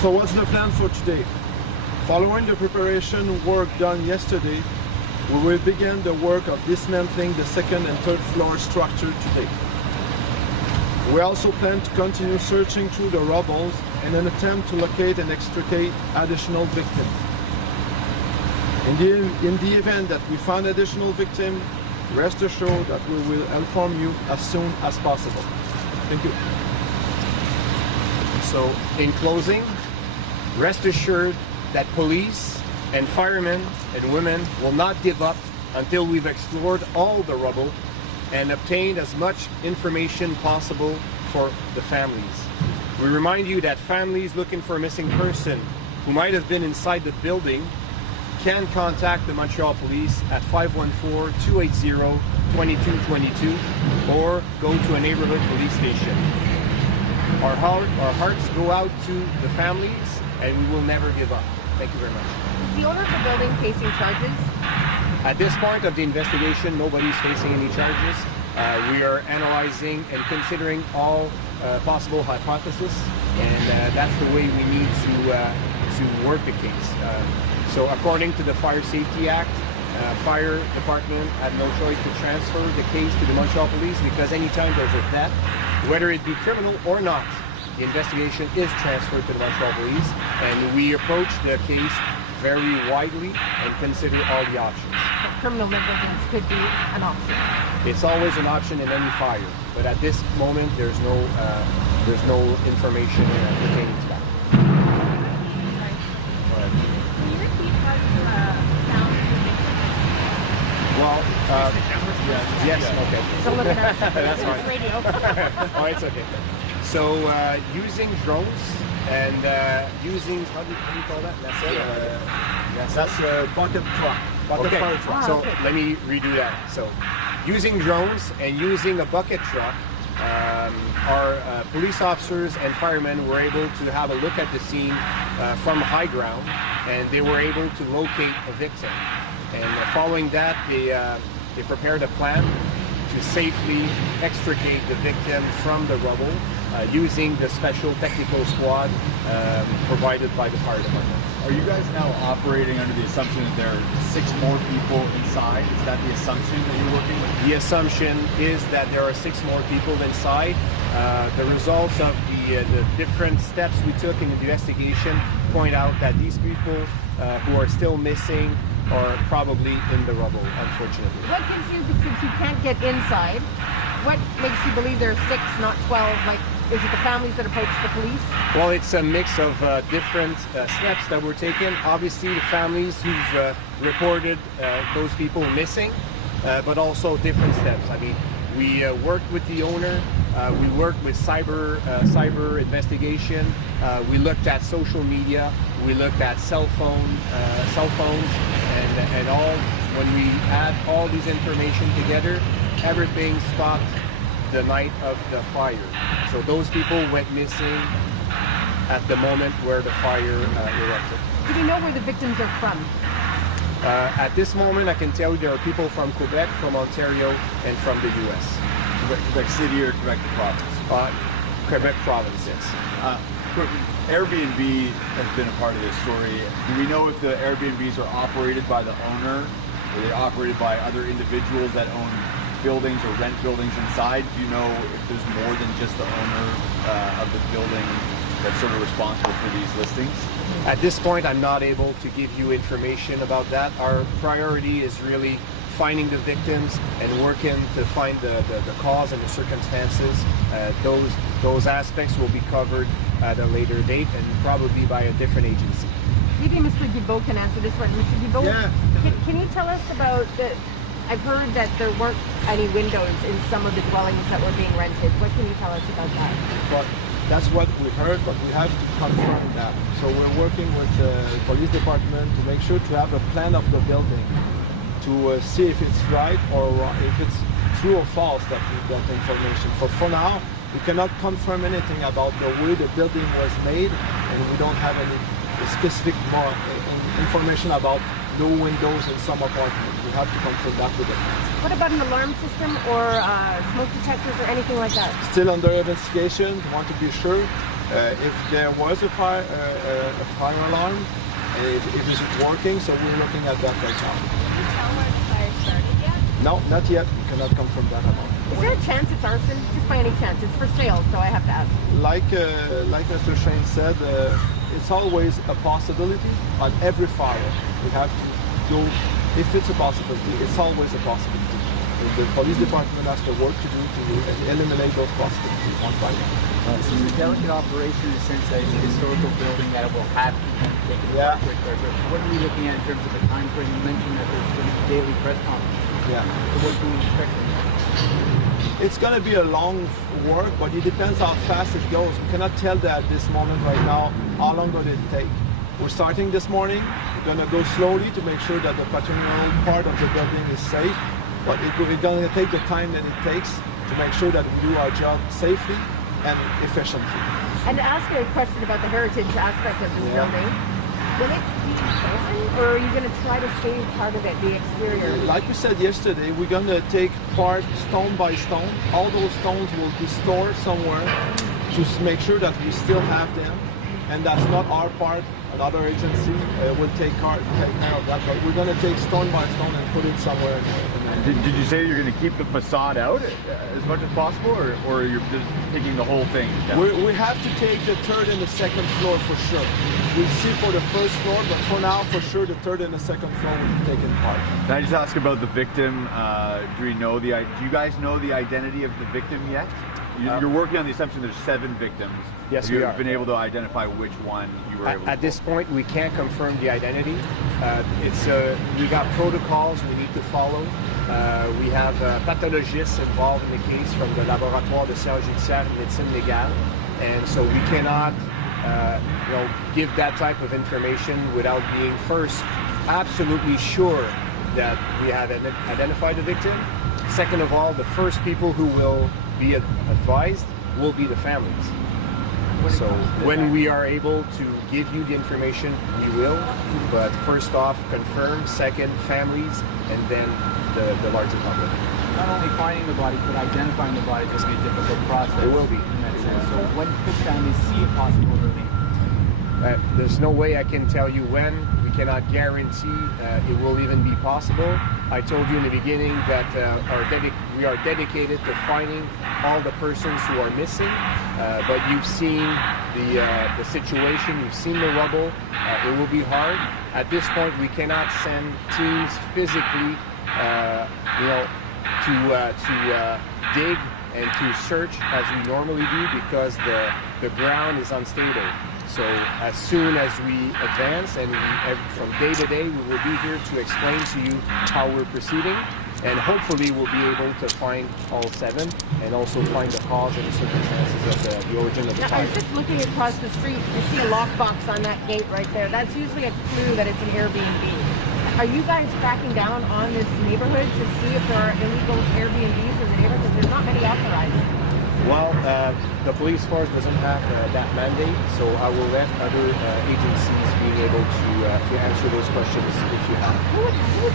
So what's the plan for today? Following the preparation work done yesterday, we will begin the work of dismantling the second and third floor structure today. We also plan to continue searching through the rubble in an attempt to locate and extricate additional victims. In the event that we find additional victims, rest assured that we will inform you as soon as possible. Thank you. So, in closing, rest assured that police and firemen and women will not give up until we've explored all the rubble and obtained as much information possible for the families. We remind you that families looking for a missing person who might have been inside the building can contact the Montreal Police at 514-280-2222 or go to a neighborhood police station. Our hearts go out to the families, and we will never give up. Thank you very much. Is the owner of the building facing charges? At this point of the investigation, nobody's facing any charges. We are analyzing and considering all possible hypotheses, and that's the way we need to work the case. So according to the Fire Safety Act, Fire Department had no choice to transfer the case to the Montreal Police because anytime there's a death, whether it be criminal or not, the investigation is transferred to the Montreal Police, and we approach the case very widely and consider all the options. Criminal negligence could be an option. It's always an option in any fire, but at this moment there's no information pertaining to that. Can you repeat how you found the victims? Well, yes, okay. Don't look at us. That's fine. It's radio. Oh, it's okay. So using drones and using, how do you call that? That's a bucket truck. Bucket fire truck. So let me redo that. So using drones and using a bucket truck, our police officers and firemen were able to have a look at the scene from high ground, and they were able to locate a victim. And following that, they prepared a plan to safely extricate the victim from the rubble using the special technical squad provided by the fire department. Are you guys now operating under the assumption that there are 6 more people inside? Is that the assumption that you're working with? The assumption is that there are 6 more people inside. The results of the different steps we took in the investigation point out that these people who are still missing are probably in the rubble, unfortunately. What gives you, since you can't get inside, what makes you believe there are 6, not 12? Like, is it the families that approach the police? Well, it's a mix of different steps that were taken. Obviously, the families who've reported those people missing, but also different steps. I mean, we worked with the owner. We worked with cyber investigation. We looked at social media. We looked at cell phones, and all. When we add all these information together, everything stopped the night of the fire. So those people went missing at the moment where the fire erupted. Do we know where the victims are from? At this moment, I can tell you there are people from Quebec, from Ontario, and from the U.S. Quebec City or Quebec province? Quebec province, yes. Airbnb has been a part of this story. Do we know if the Airbnbs are operated by the owner? Are they operated by other individuals that own buildings or rent buildings inside? Do you know if there's more than just the owner of the building that's sort of responsible for these listings? At this point, I'm not able to give you information about that. Our priority is really finding the victims and working to find the cause and the circumstances. Those aspects will be covered at a later date and probably by a different agency. Maybe Mr. Guilbeault can answer this one. Mr. Guilbeault, Yeah. Can you tell us about I've heard that there weren't any windows in some of the dwellings that were being rented. What can you tell us about that? But that's what we heard, but we have to confirm that. So we're working with the police department to make sure to have a plan of the building to see if it's right or if it's true or false that information. For now, we cannot confirm anything about the way the building was made, and we don't have any specific more information about no windows in some apartments. We have to confirm that with them. What about an alarm system or smoke detectors or anything like that? Still under investigation, want to be sure. If there was a fire alarm, if it's working, so we're looking at that right now. Can you tell where the fire started yet? No, not yet. We cannot confirm that at all. Is there a chance it's arson? Just by any chance? It's for sale, so I have to ask. Like Mr. Shane said, it's always a possibility on every fire. We have to go, if it's a possibility, it's always a possibility. The police department has to work to do to eliminate those possibilities one by one. This is a delicate operation in the sense that it's a historical building that it will have to be taken Yeah. apart quick. What are we looking at in terms of the time frame? You mentioned that there's going to be daily press conferences. Yeah. So what can we expect? It's going to be a long work, but it depends how fast it goes. We cannot tell that at this moment right now how long will it take. We're starting this morning. We're going to go slowly to make sure that the patrimonial part of the building is safe, but we're going to take the time that it takes to make sure that we do our job safely and efficiently. And to ask a question about the heritage aspect of this Yeah. building, will it be frozen, or are you going to try to save part of it, the exterior? Like we said yesterday, we're going to take part stone by stone. All those stones will be stored somewhere to make sure that we still have them, and that's not our part. Another agency will take care of that, but we're going to take stone by stone and put it somewhere. Did you say you're going to keep the facade out as much as possible, or you're just taking the whole thing down? We have to take the third and the second floor for sure. We'll see for the first floor, but for now, for sure, the third and the second floor will be taken part. Can I just ask about the victim? Do you guys know the identity of the victim yet? You're working on the assumption there's 7 victims. Yes, Have you we are. been able to identify which one you were able to At this point, we can't confirm the identity. We got protocols we need to follow. We have pathologists involved in the case from the Laboratoire de Sciences Judiciaires et Médecine Légale, and so we cannot, give that type of information without being first absolutely sure that we have identified the victim. Second of all, the first people who will be advised will be the families. So when we are able to give you the information, we will. But first off, confirm. Second, families, and then the larger public. Not only finding the bodies, but identifying the bodies is going to be a difficult process. It will be. In that sense. So when could families see a possible relief? There's no way I can tell you when. We cannot guarantee it will even be possible. I told you in the beginning that we are dedicated to finding all the persons who are missing. But you've seen the situation, you've seen the rubble. It will be hard. At this point, we cannot send teams physically, to dig and to search as we normally do because the ground is unstable. So as soon as we advance and from day to day, we will be here to explain to you how we're proceeding, and hopefully we'll be able to find all 7 and also find the cause and the circumstances of the origin of the Now, I fire. was just looking across the street. I see a lockbox on that gate right there. That's usually a clue that it's an Airbnb. Are you guys cracking down on this neighborhood to see if there are illegal Airbnbs in the neighborhood? Because there's not many authorized. Well, the police force doesn't have that mandate, so I will let other agencies be able to answer those questions if you have. Who would